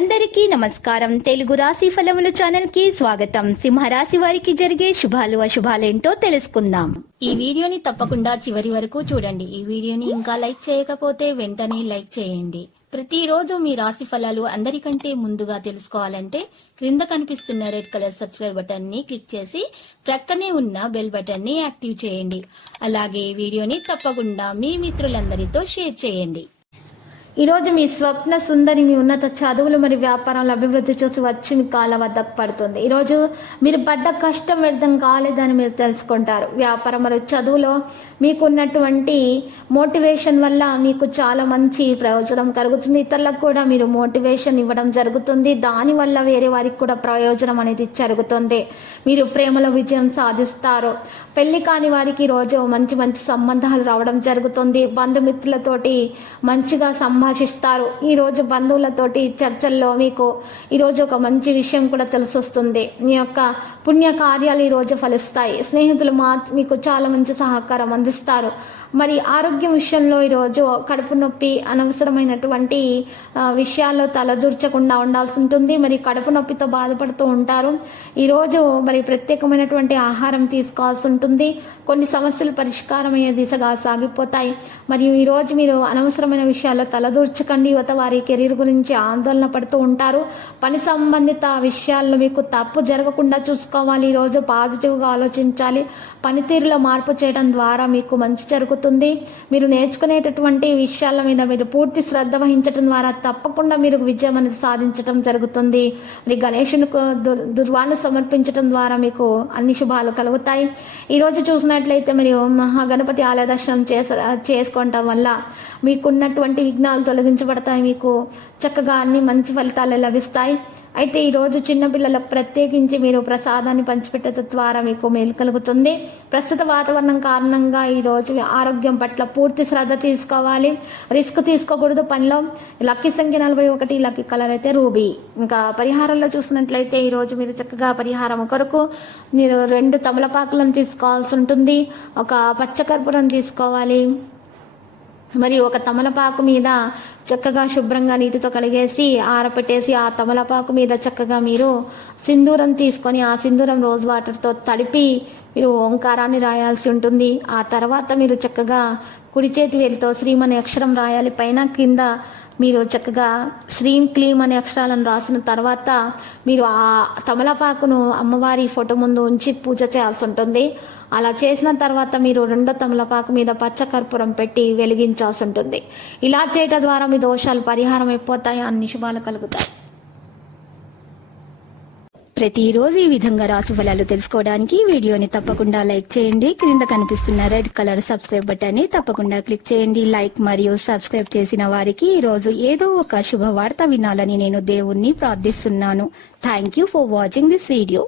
అందరికీ నమస్కారం. తెలుగు రాశి ఫలముల ఛానల్ కి స్వాగతం. సింహరాశి వారికి జరిగే శుభాలు అశుభాలేంటో తెలుసుకుందాం. ఈ వీడియోని తప్పకుండా చివరి వరకు చూడండి. ఈ వీడియోని ఇంకా లైక్ చేయకపోతే వెంటనే లైక్ చేయండి. ప్రతిరోజు మీ రాశి ఫలాలు అందరికంటే ముందుగా తెలుసుకోవాలంటే క్రింద కనిపిస్తున్న రెడ్ కలర్ సబ్స్క్రైబ్ బటన్ ని క్లిక్ చేసి ప్రక్కనే ఉన్న బెల్ బటన్ ని యాక్టివ్ చేయండి. అలాగే ఈ వీడియోని తప్పకుండా మీ మిత్రులందరితో షేర్ చేయండి. ఈ రోజు మీ స్వప్న సుందరి మీ ఉన్నత చదువులు మరియు వ్యాపారంలో అభివృద్ధి చూసి వచ్చి మీ కాళ్ళ వద్దకు పడుతుంది. ఈరోజు మీరు పడ్డ కష్టం వ్యర్థం కాలేదని మీరు తెలుసుకుంటారు. వ్యాపారం మరియు చదువులో మీకున్నటువంటి మోటివేషన్ వల్ల మీకు చాలా మంచి ప్రయోజనం కలుగుతుంది. ఇతరులకు కూడా మీరు మోటివేషన్ ఇవ్వడం జరుగుతుంది. దానివల్ల వేరే వారికి కూడా ప్రయోజనం అనేది జరుగుతుంది. మీరు ప్రేమలో విజయం సాధిస్తారు. పెళ్లి కాని వారికి ఈరోజు మంచి మంచి సంబంధాలు రావడం జరుగుతుంది. బంధుమిత్రులతోటి మంచిగా సంభాషిస్తారు. ఈరోజు బంధువులతోటి చర్చల్లో మీకు ఈరోజు ఒక మంచి విషయం కూడా తెలిసొస్తుంది. మీ యొక్క పుణ్య కార్యాలు ఈరోజు ఫలిస్తాయి. స్నేహితులు మీకు చాలా మంచి సహకారం అందిస్తారు. మరి ఆరోగ్యం విషయంలో ఈరోజు కడుపు నొప్పి అనవసరమైనటువంటి విషయాల్లో తలదూర్చకుండా ఉండాల్సి ఉంటుంది. మరి కడుపు నొప్పితో బాధపడుతూ ఉంటారు. ఈరోజు మరి ప్రత్యేకమైనటువంటి ఆహారం తీసుకోవాల్సి ఉంటుంది. కొన్ని సమస్యలు పరిష్కారం అయ్యే దిశగా సాగిపోతాయి. మరియు ఈరోజు మీరు అనవసరమైన విషయాల్లో తలదూర్చకండి. యువత వారి కెరీర్ గురించి ఆందోళన పడుతూ ఉంటారు. పని సంబంధిత విషయాల్లో మీకు తప్పు జరగకుండా చూసుకోవాలి. ఈరోజు పాజిటివ్గా ఆలోచించాలి. పనితీరులో మార్పు చేయడం ద్వారా మీకు మంచి జరుగుతుంది. మీరు నేర్చుకునేటటువంటి విషయాల మీద మీరు పూర్తి శ్రద్ధ వహించడం ద్వారా తప్పకుండా మీరు విజయం అనేది సాధించడం జరుగుతుంది. మరి గణేశునికి దుర్వాన్ని సమర్పించడం ద్వారా మీకు అన్ని శుభాలు కలుగుతాయి. ఈరోజు చూసినట్లయితే మీరు మహాగణపతి ఆలయ దర్శనం చేసుకోవటం వల్ల మీకున్నటువంటి విఘ్నాలు తొలగించబడతాయి. మీకు చక్కగా అన్ని మంచి ఫలితాలు లభిస్తాయి. అయితే ఈరోజు చిన్నపిల్లలకు ప్రత్యేకించి మీరు ప్రసాదాన్ని పంచిపెట్టడం ద్వారా మీకు మేలు కలుగుతుంది. ప్రస్తుత వాతావరణం కారణంగా ఈరోజు ఆరోగ్యం పట్ల పూర్తి శ్రద్ధ తీసుకోవాలి. రిస్క్ తీసుకోకూడదు పనిలో. లక్కీ సంఖ్య 41, లక్కీ కలర్ అయితే రూబీ. ఇంకా పరిహారంలో చూసినట్లయితే ఈరోజు మీరు చక్కగా పరిహారం కొరకు మీరు 2 తమలపాకులను తీసుకోవాల్సి ఉంటుంది. ఒక పచ్చకర్పూరం తీసుకోవాలి. మరియు ఒక తమలపాకు మీద చక్కగా శుభ్రంగా నీటితో కడిగేసి ఆరపెట్టేసి ఆ తమలపాకు మీద చక్కగా మీరు సింధూరం తీసుకొని ఆ సింధూరం రోజ్ వాటర్తో తడిపి మీరు ఓంకారాన్ని రాయాల్సి ఉంటుంది. ఆ తర్వాత మీరు చక్కగా కుడి చేతి వేలితో శ్రీం అనే అక్షరం రాయాలి. పైన కింద మీరు చక్కగా శ్రీం క్లీం అనే అక్షరాలను రాసిన తర్వాత మీరు ఆ తమలపాకును అమ్మవారి ఫోటో ముందు ఉంచి పూజ చేయాల్సి ఉంటుంది. అలా చేసిన తర్వాత మీరు 2వ తమలపాకు మీద పచ్చకర్పూరం పెట్టి వెలిగించాల్సి ఉంటుంది. ఇలా చేయటం ద్వారా మీ దోషాలు పరిహారం అయిపోతాయి. అన్ని శుభాలు కలుగుతాయి. ప్రతిరోజు ఈ విధంగా రాశి ఫలాలు తెలుసుకోవడానికి వీడియోని తప్పకుండా లైక్ చేయండి. క్రింద కనిపిస్తున్న రెడ్ కలర్ సబ్స్క్రైబ్ బటన్ ని తప్పకుండా క్లిక్ చేయండి. లైక్ మరియు సబ్స్క్రైబ్ చేసిన వారికి ఈ రోజు ఏదో ఒక శుభవార్త వినాలని నేను దేవుణ్ణి ప్రార్థిస్తున్నాను. Thank you for watching this video.